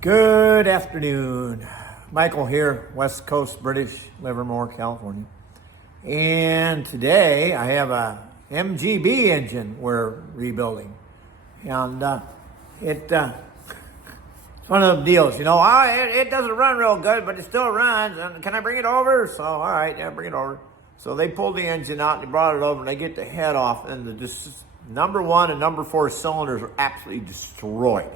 Good afternoon. Michael here, West Coast, British, Livermore, California. And today I have a MGB engine we're rebuilding. And it's one of those deals, you know, it doesn't run real good, but it still runs. And can I bring it over? So, all right, yeah, bring it over. So they pulled the engine out and they brought it over and they get the head off. And the number 1 and number 4 cylinders are absolutely destroyed.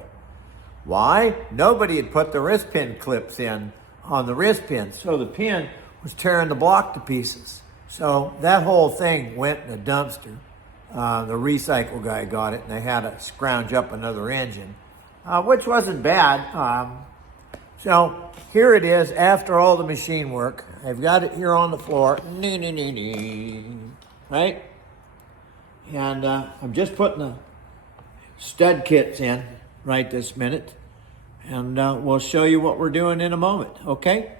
Why? Nobody had put the wrist pin clips in on the wrist pin, so the pin was tearing the block to pieces. So that whole thing went in a dumpster. The recycle guy got it, and they had to scrounge up another engine, which wasn't bad. So here it is after all the machine work. I've got it here on the floor, right? And I'm just putting the stud kits in right this minute, and we'll show you what we're doing in a moment, okay?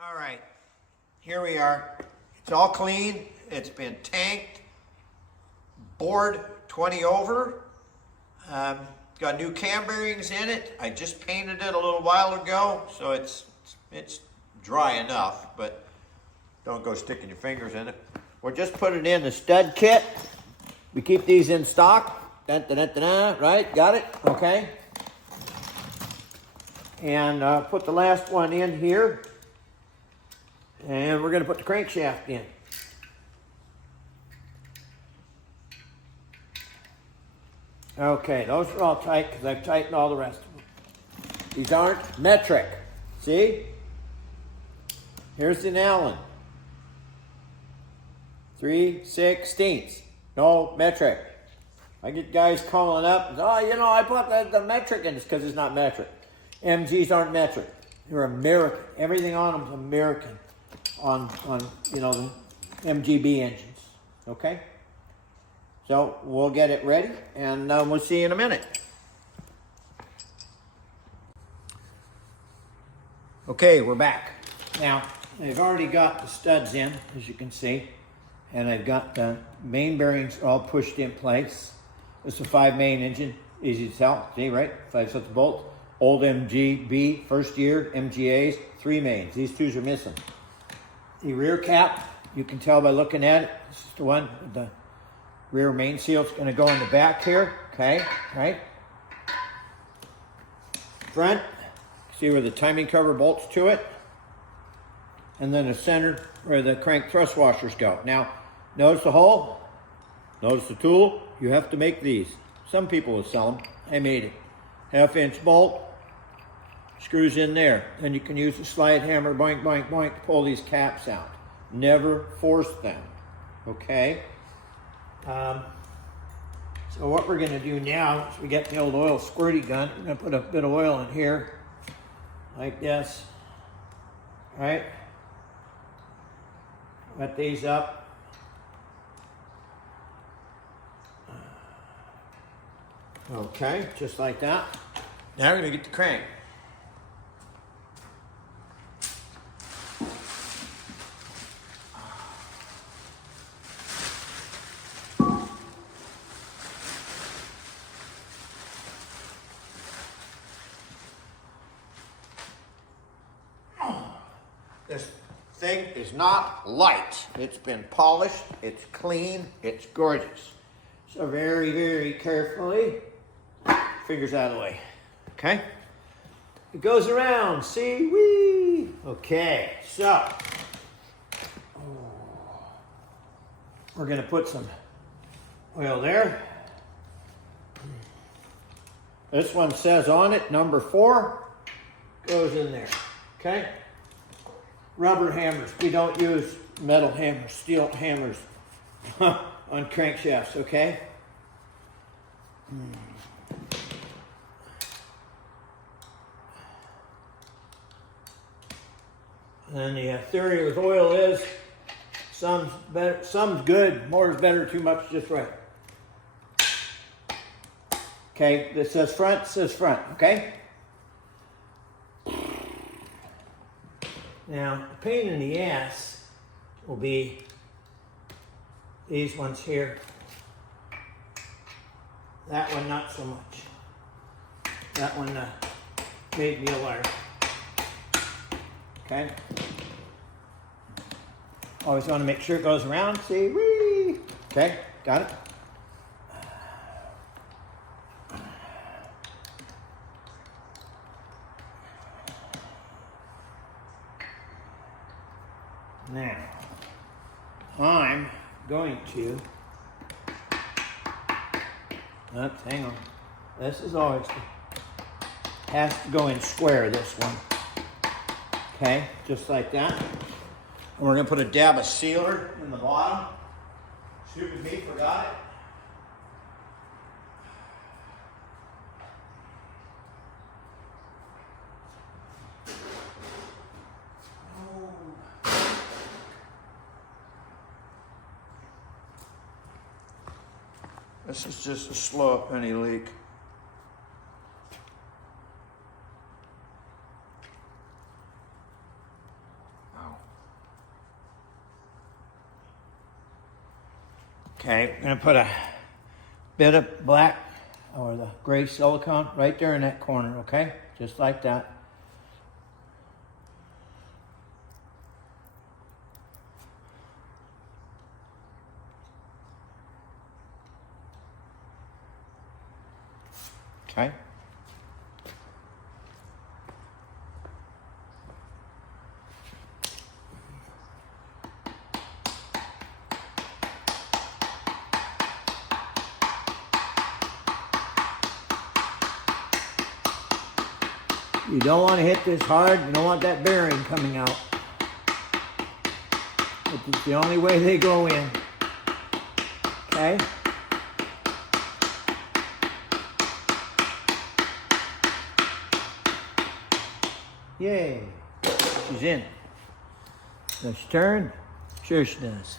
All right, here we are. It's all clean. It's been tanked, bored 20 over. Got new cam bearings in it. I just painted it a little while ago, so it's dry enough, but don't go sticking your fingers in it. We're just putting in the stud kit. We keep these in stock. Right, got it, okay. And put the last one in here. And we're gonna put the crankshaft in. Okay, those are all tight because I've tightened all the rest of them. These aren't metric, see? Here's the Allen. 3/16, no metric. I get guys calling up, and, oh, you know, I put the metric in. It's because it's not metric. MGs aren't metric. They're American. Everything on them is American on you know, the MGB engines, okay? So we'll get it ready, and we'll see you in a minute. Okay, we're back. Now, I've already got the studs in, as you can see, and I've got the main bearings all pushed in place. It's a 5-main engine, easy to tell, see, right? 5 sets of bolts. Old MGB, first year, MGAs, 3 mains. These 2s are missing. The rear cap, you can tell by looking at it. This is the one with the rear main seal. It's gonna go in the back here, okay, right? Front, see where the timing cover bolts to it. And then the center where the crank thrust washers go. Now, notice the hole, notice the tool. You have to make these. Some people will sell them. I made it. 1/2-inch bolt, screws in there. Then you can use a slide hammer, boink, boink, boink, to pull these caps out. Never force them, okay? So what we're gonna do now is we get the old oil squirty gun. We're gonna put a bit of oil in here, like this, right? Wet these up. Okay, just like that. Now we're gonna get the crank. This thing is not light. It's been polished, it's clean, it's gorgeous. So very, very carefully, fingers out of the way, okay? It goes around, see, wee. Okay, so, we're gonna put some oil there. This one says on it, number 4, goes in there, okay? Rubber hammers, we don't use metal hammers, steel hammers on crankshafts, okay? And the theory with oil is some's better, some's good, more is better, too much just right. Okay, this says front, okay? Now, the pain in the ass will be these ones here. That one, not so much. That one, made me a liar. Okay? Always want to make sure it goes around. See? Whee! Okay, got it? Now, I'm going to, oops, hang on. This is always, has to go in square, this one. Okay, just like that. And we're gonna put a dab of sealer in the bottom. Stupid me, forgot it. This is just to slow up any leak. Okay, we're gonna put a bit of black or the gray silicone right there in that corner, okay? Just like that. Okay. You don't want to hit this hard. You don't want that bearing coming out. It's the only way they go in. Okay? Yay. She's in. Does she turn? Sure she does.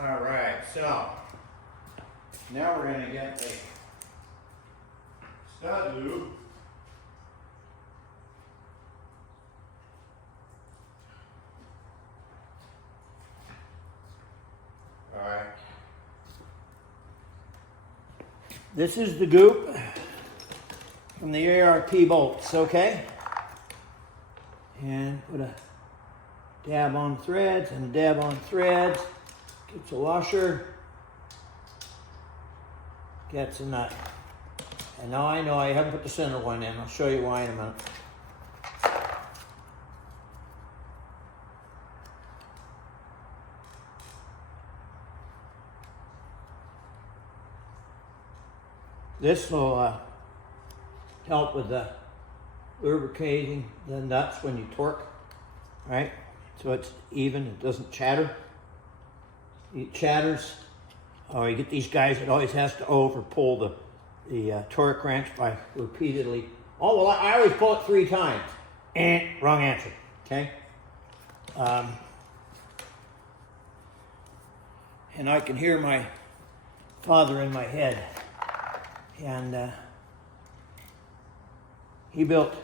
All right, so now we're going to get a stud lube. All right. This is the goop from the ARP bolts, okay? And put a dab on threads and a dab on threads. Gets a washer, gets a nut. And now I know I haven't put the center one in. I'll show you why in a minute. This will help with the lubricating the nuts when you torque, right? So it's even, it doesn't chatter. It chatters, or you get these guys that always has to over pull the torque wrench by repeatedly. Oh, well, I always pull it 3 times. Wrong answer, okay? And I can hear my father in my head. And he built,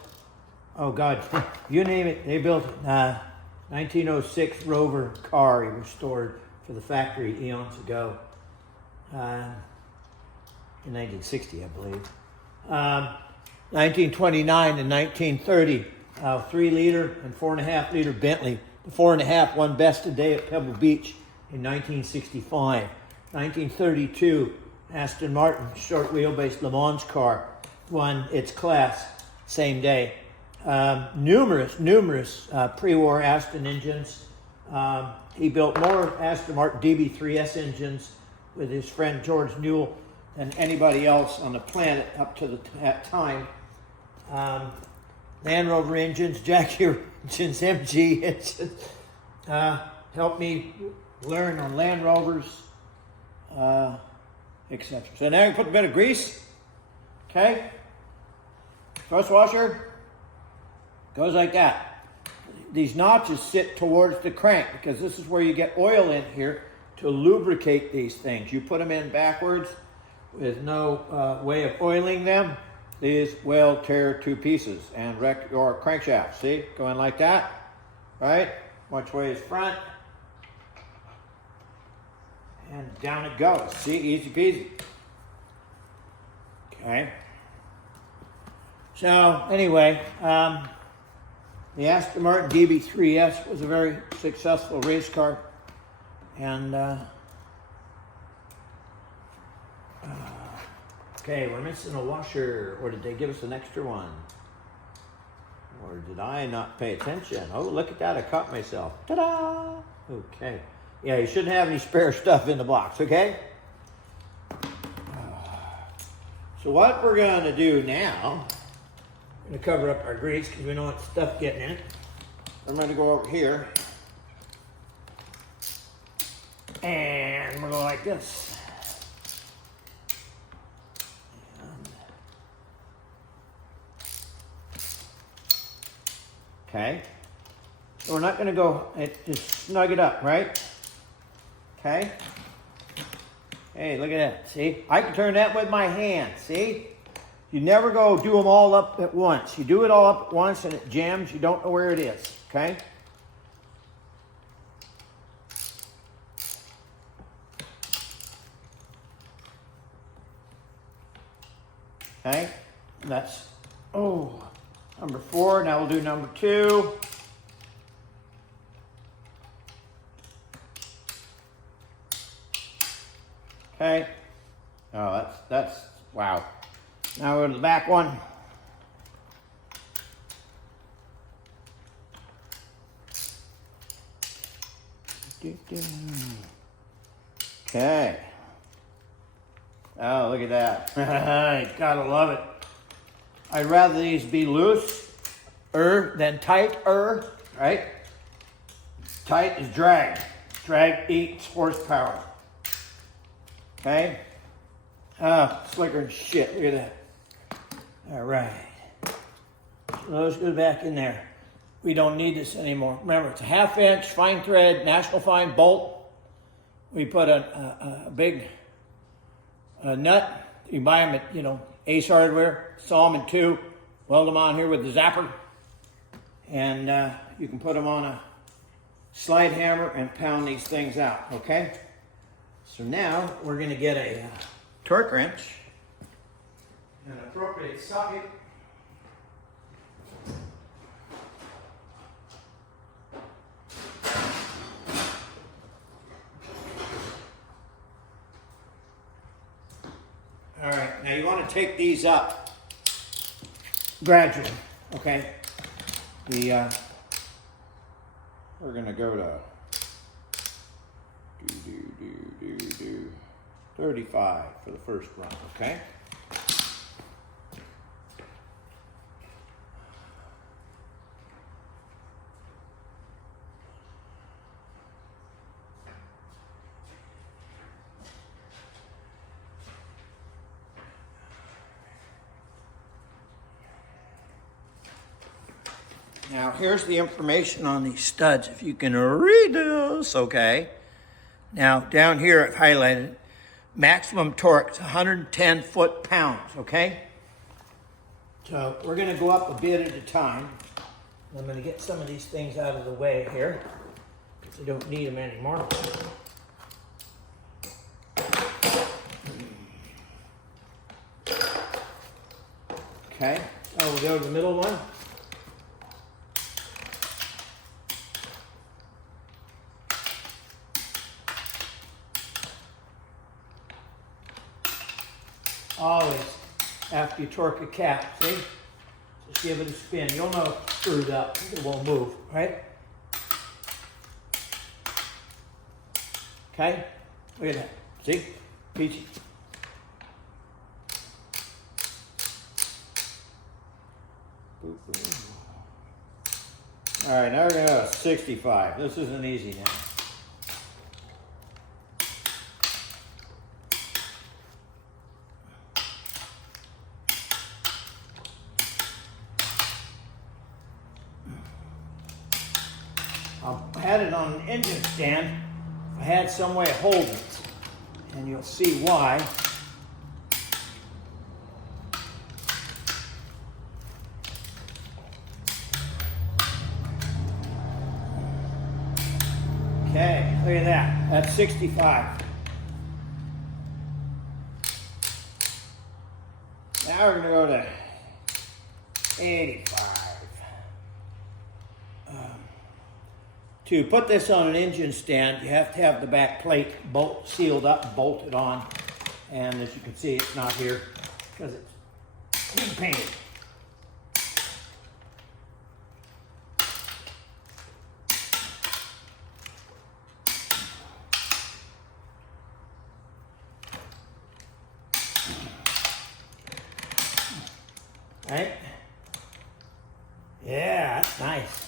oh God, you name it, they built a 1906 Rover car he restored for the factory eons ago, in 1960, I believe. 1929 and 1930, 3-liter and 4.5-liter Bentley. The 4.5 won best today at Pebble Beach in 1965. 1932, Aston Martin short wheelbase Le Mans car won its class same day. Numerous pre-war Aston engines. He built more Aston Martin DB3S engines with his friend George Newell than anybody else on the planet up to that time. Land Rover engines, Jaguar engines, MG engines. Helped me learn on Land Rovers, etc. So now you put a bit of grease, okay? Thrust washer goes like that. These notches sit towards the crank because this is where you get oil in here to lubricate these things. You put them in backwards with no way of oiling them, these will tear to pieces and wreck your crankshaft. See, going like that, right? Which way is front? And down it goes. See, easy peasy. Okay. So anyway, the Aston Martin DB3S was a very successful race car, and okay, we're missing a washer, or did they give us an extra one? Or did I not pay attention? Oh, look at that, I caught myself. Ta-da! Okay. Yeah, you shouldn't have any spare stuff in the box, okay? So what we're going to do now, I'm going to cover up our grease because we don't want stuff getting in it. I'm going to go over here, and we're going like this. Okay, so we're not going to go, just snug it up, right? Okay. Hey, look at that, see? I can turn that with my hand, see? You never go do them all up at once. You do it all up at once and it jams, you don't know where it is, okay? Okay, that's, number 4. Now we'll do number 2. Okay. Oh, that's wow. Now we'll go to the back one. Okay. Oh, look at that. Gotta love it. I'd rather these be loose-er than tight-er, right? Tight is drag. Drag eats horsepower. Okay? Slicker and shit. Look at that. All right. So those go back in there. We don't need this anymore. Remember, it's a 1/2 inch fine thread, National Fine bolt. We put a big nut. You buy them at, Ace Hardware. Saw them in 2. Weld them on here with the zapper. And you can put them on a slide hammer and pound these things out, okay? So now we're going to get a torque wrench, an appropriate socket. All right, now you want to take these up gradually, okay? We're going to go to 35 for the first run, okay? Now, here's the information on these studs, if you can read this, okay? Now, down here, I've highlighted maximum torque is 110 foot-pounds, okay? So, we're going to go up a bit at a time. I'm going to get some of these things out of the way here, because I don't need them anymore. Okay, so we'll go to the middle one. Always, after you torque a cap, see? Just give it a spin. You'll know it's screwed up. It won't move, right? Okay? Look at that. See? Peachy. All right, now we're going to go 65. This isn't easy now. I had it on an engine stand. I had some way of holding it, and you'll see why. Look at that. That's 65. Now we're going to go to 85. To put this on an engine stand, you have to have the back plate sealed up and bolted on. And as you can see, it's not here because it's painted. Right? Yeah, that's nice.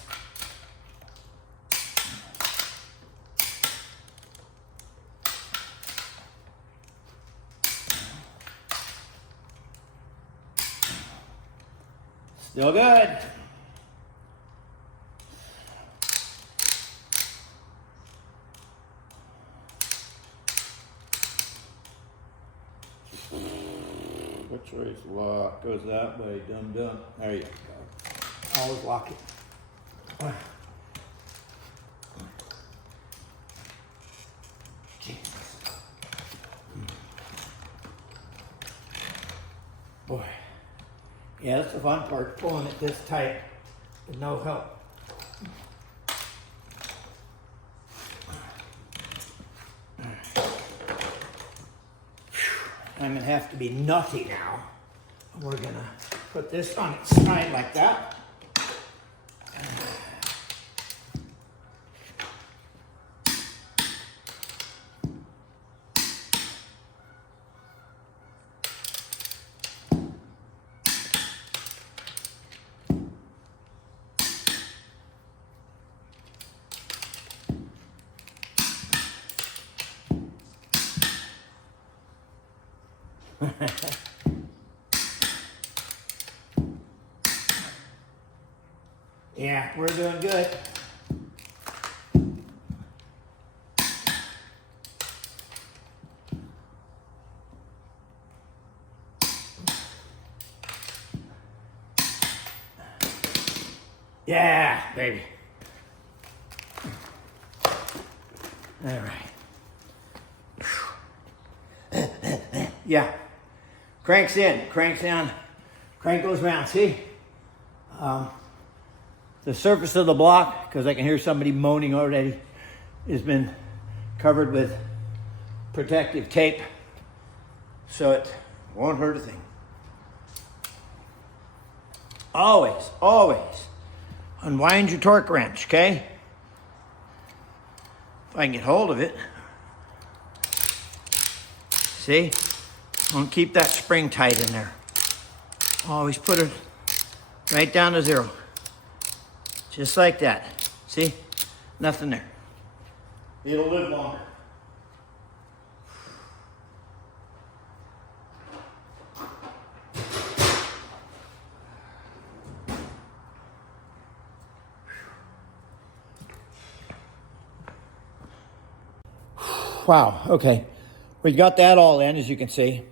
Still good. Which way's lock? Goes that way, dum-dum. There you go. Always lock it. Jesus. Boy. Yeah, that's the fun part, pulling it this tight with no help. I'm gonna have to be nutty now. We're gonna put this on its side like that. Yeah, we're doing good. Yeah, baby. All right. Yeah. Cranks in, cranks down, crank goes around. See? The surface of the block, because I can hear somebody moaning already, has been covered with protective tape, so it won't hurt a thing. Always, always unwind your torque wrench, okay? If I can get hold of it. See? Don't keep that spring tight in there. Always put it right down to zero. Just like that. See? Nothing there. It'll live longer. Wow, okay. We got that all in, as you can see.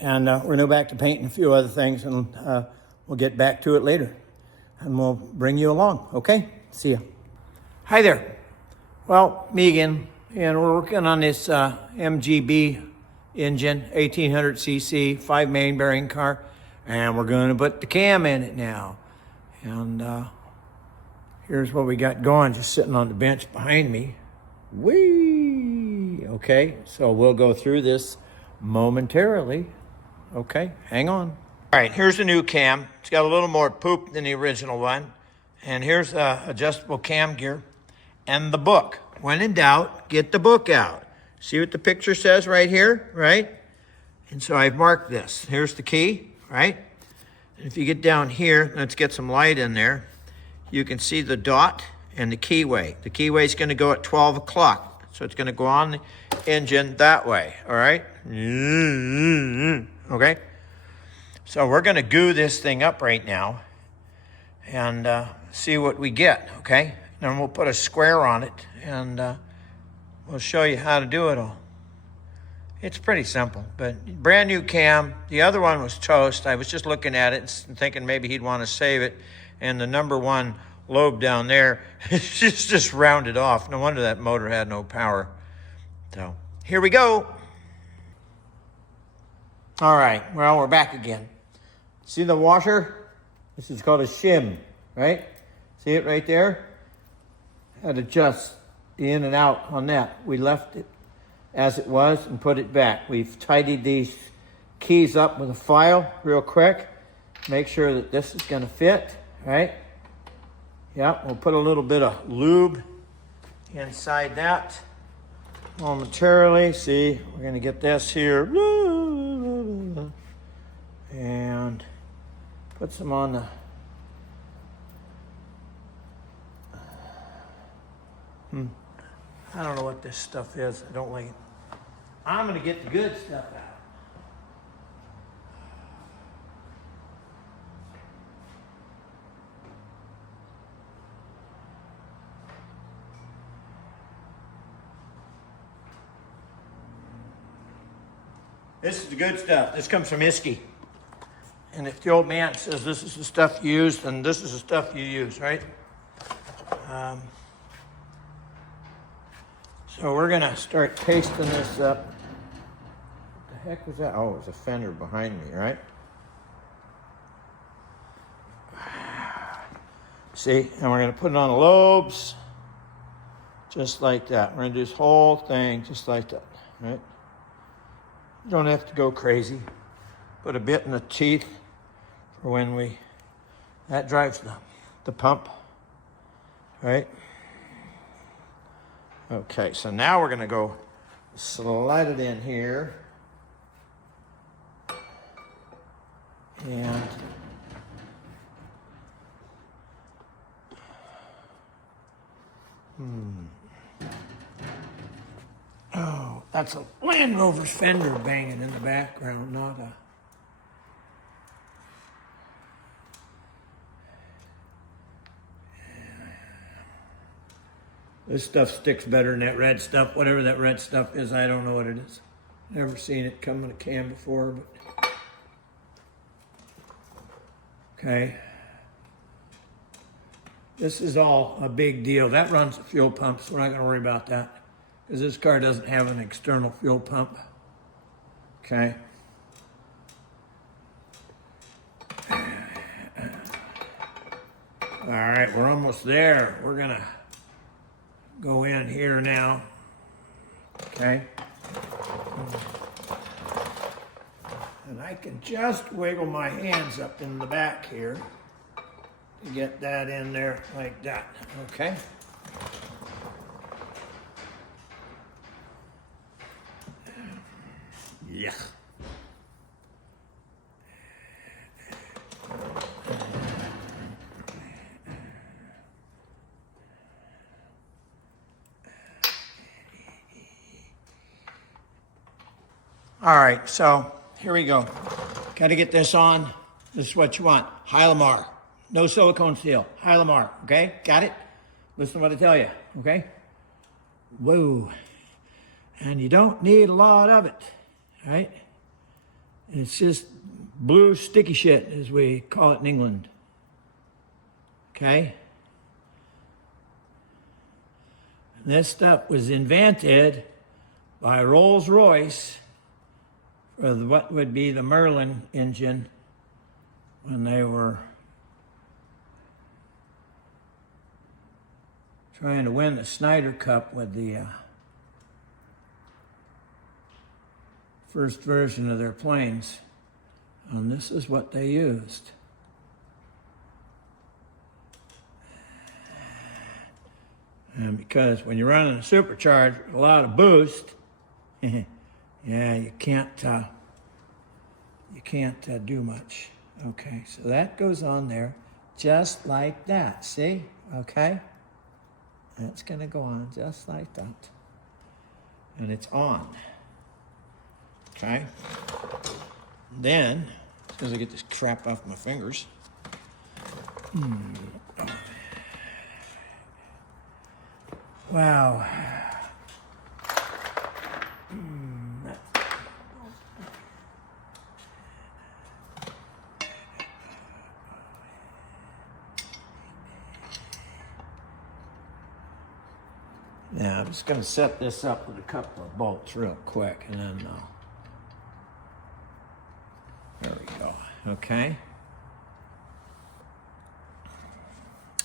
And we're now back to painting a few other things, and we'll get back to it later. And we'll bring you along, okay? See ya. Hi there. Well, me again, and we're working on this MGB engine, 1800cc, 5 main bearing car, and we're going to put the cam in it now. And here's what we got going, just sitting on the bench behind me. Whee! Okay, so we'll go through this momentarily. Okay, hang on. All right, here's the new cam. It's got a little more poop than the original one. And here's adjustable cam gear and the book. When in doubt, get the book out. See what the picture says right here, right? And so I've marked this. Here's the key, right? And if you get down here, let's get some light in there. You can see the dot and the keyway. The keyway is going to go at 12 o'clock. So it's going to go on the engine that way, all right? Okay? So we're going to goo this thing up right now and see what we get, okay? Then we'll put a square on it and we'll show you how to do it all. It's pretty simple, but brand new cam. The other one was toast. I was just looking at it and thinking maybe he'd want to save it. And the number one lobe down there. It's just rounded off. No wonder that motor had no power. So here we go. All right, well, we're back again. See the washer? This is called a shim, right? See it right there? Had to adjust the in and out on that. We left it as it was and put it back. We've tidied these keys up with a file real quick. Make sure that this is gonna fit, right? Yeah, we'll put a little bit of lube inside that momentarily. See, we're gonna get this here. And put some on the I don't know what this stuff is. I don't like it. I'm gonna get the good stuff out. This is the good stuff. This comes from Iski. And if the old man says this is the stuff you use, then this is the stuff you use, right? So we're gonna start pasting this up. What the heck was that? Oh, it was a fender behind me, right? See, and we're gonna put it on the lobes, just like that. We're gonna do this whole thing just like that, right? You don't have to go crazy. Put a bit in the teeth for when that drives the pump, right? Okay, so now we're gonna go slide it in here. And oh, that's a Land Rover fender banging in the background, not a... This stuff sticks better than that red stuff. Whatever that red stuff is, I don't know what it is. Never seen it come in a can before, but... Okay. This is all a big deal. That runs the fuel pump, so we're not gonna worry about that, because this car doesn't have an external fuel pump. Okay. All right, we're almost there. We're gonna go in here now. Okay. And I can just wiggle my hands up in the back here to get that in there like that. Okay. Yeah. All right, so here we go. Got to get this on. This is what you want. Hylamar. No silicone seal. Hylamar, okay? Got it? Listen to what I tell you, okay? Whoa. And you don't need a lot of it, right? It's just blue sticky shit, as we call it in England. Okay? And this stuff was invented by Rolls-Royce for what would be the Merlin engine when they were trying to win the Snyder Cup with the first version of their planes. And this is what they used. And because when you're running a supercharged with a lot of boost, yeah, you can't do much. Okay, so that goes on there just like that, see? Okay? That's gonna go on just like that. And it's on. Okay? Then, as soon as I get this crap off my fingers, wow. Now I'm just going to set this up with a couple of bolts real quick, and then there we go. Okay.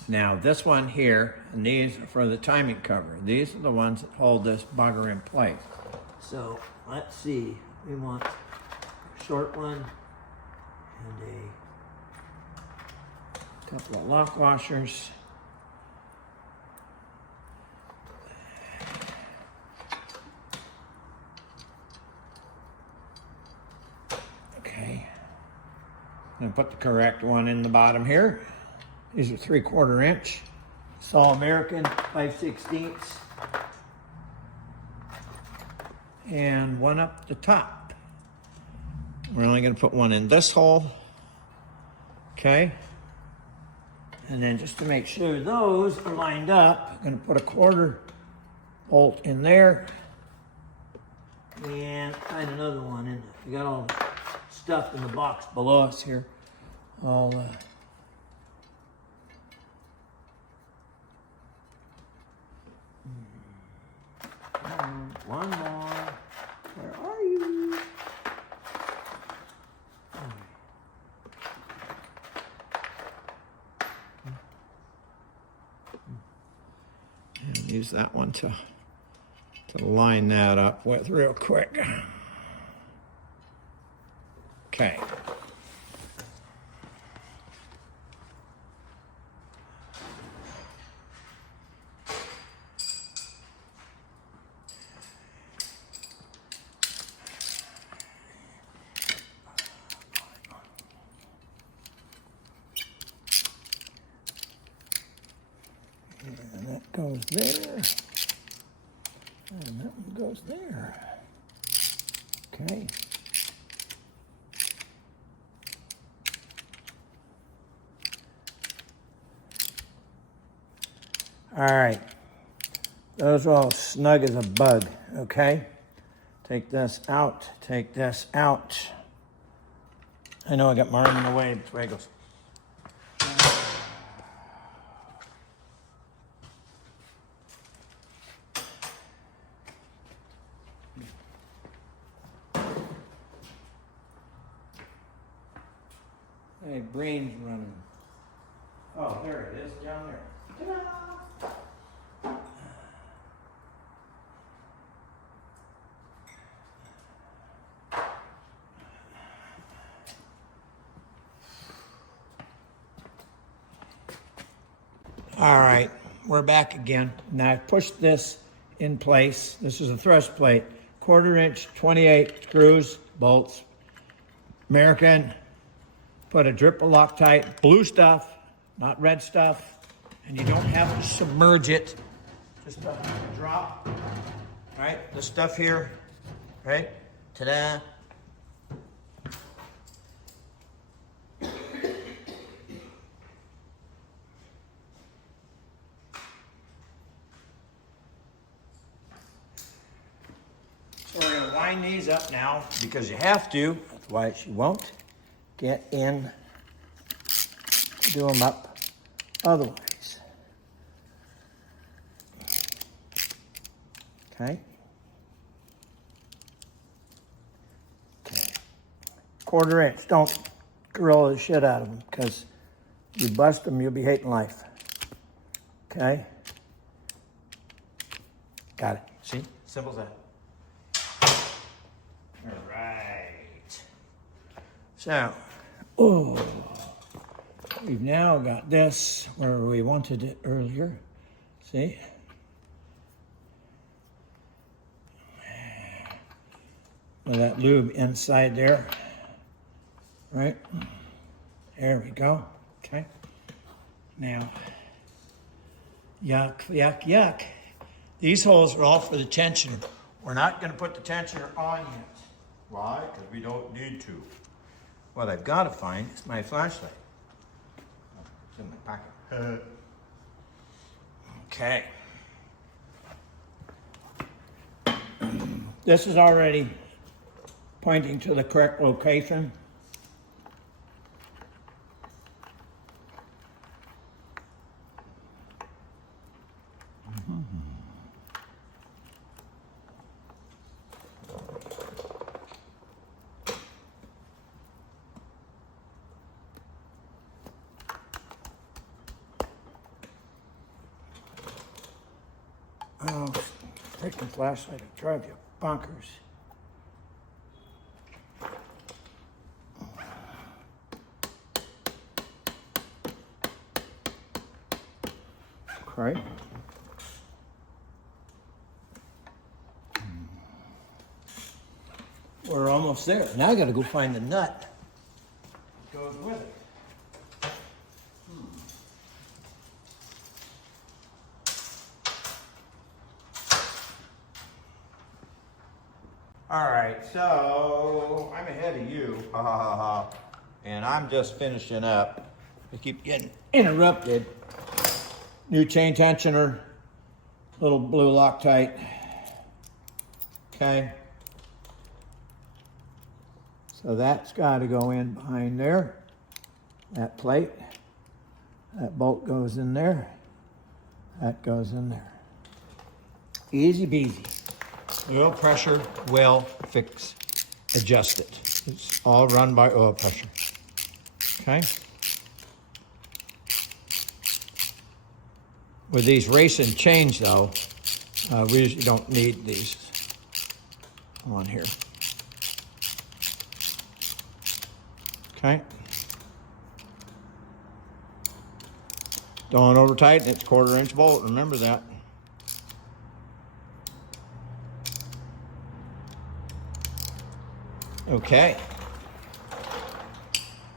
Now this one here, and these are for the timing cover. These are the ones that hold this bugger in place. So let's see. We want a short one and a couple of lock washers. Okay. I'm going to put the correct one in the bottom here. These are 3/4 inch. It's all American, 5/16. And one up the top. We're only going to put one in this hole. Okay. And then just to make sure those are lined up, I'm going to put a 1/4 bolt in there. And find another one in there. We got all the stuff in the box below us here. All one more. Where are you? And use that one to line that up with real quick. Okay. And that goes there. And that one goes there. Okay. All right. Those are all snug as a bug, okay? Take this out, take this out. I know I got my arm in the way, but the way it goes. Hey, brain's running. Oh, there it is, down there. Ta-da! All right, we're back again. Now I've pushed this in place. This is a thrust plate, 1/4 inch, 28 screws, bolts, American. Put a drip of Loctite, blue stuff, not red stuff, and you don't have to submerge it. Just a drop, right? The stuff here, right? Ta-da! So we're going to line these up now because you have to, otherwise you won't get in to do them up otherwise. Okay. Okay. 1/4 inch. Don't gorilla the shit out of them because you bust them, you'll be hating life. Okay. Got it. See? Simple as that. All right. So, we've now got this where we wanted it earlier. See? With that lube inside there. Right? There we go. Okay. Now, yuck, yuck, yuck. These holes are all for the tensioner. We're not going to put the tensioner on yet. Why? Because we don't need to. What I've got to find is my flashlight. Oh, it's in my pocket. Okay. This is already pointing to the correct location. Oh, taking flashlight will drive you bonkers. Okay. We're almost there. Now I gotta go find the nut that goes with it. All right, so I'm ahead of you, ha ha ha ha, and I'm just finishing up. I keep getting interrupted. New chain tensioner, little blue Loctite. Okay. So that's got to go in behind there. That plate, that bolt goes in there. That goes in there. Easy peasy. Oil pressure will fix, adjust it. It's all run by oil pressure. Okay. With these racing chains though, we usually don't need these on here. Okay. Don't over tighten, it's 1/4 inch bolt, remember that. Okay.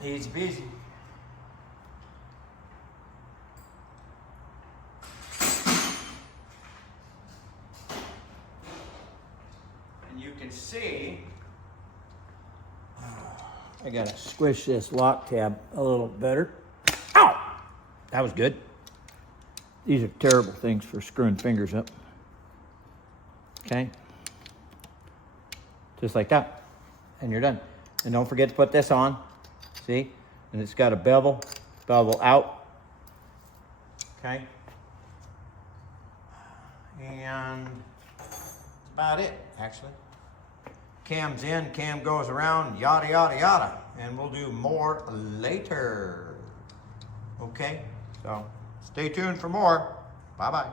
Easy peasy. And you can see, I gotta squish this lock tab a little better. Ow! That was good. These are terrible things for screwing fingers up. Okay. Just like that. And you're done. And don't forget to put this on. See? And it's got a bevel out. Okay. And that's about it, actually. Cam's in, cam goes around, yada, yada, yada. And we'll do more later. Okay? So stay tuned for more. Bye-bye.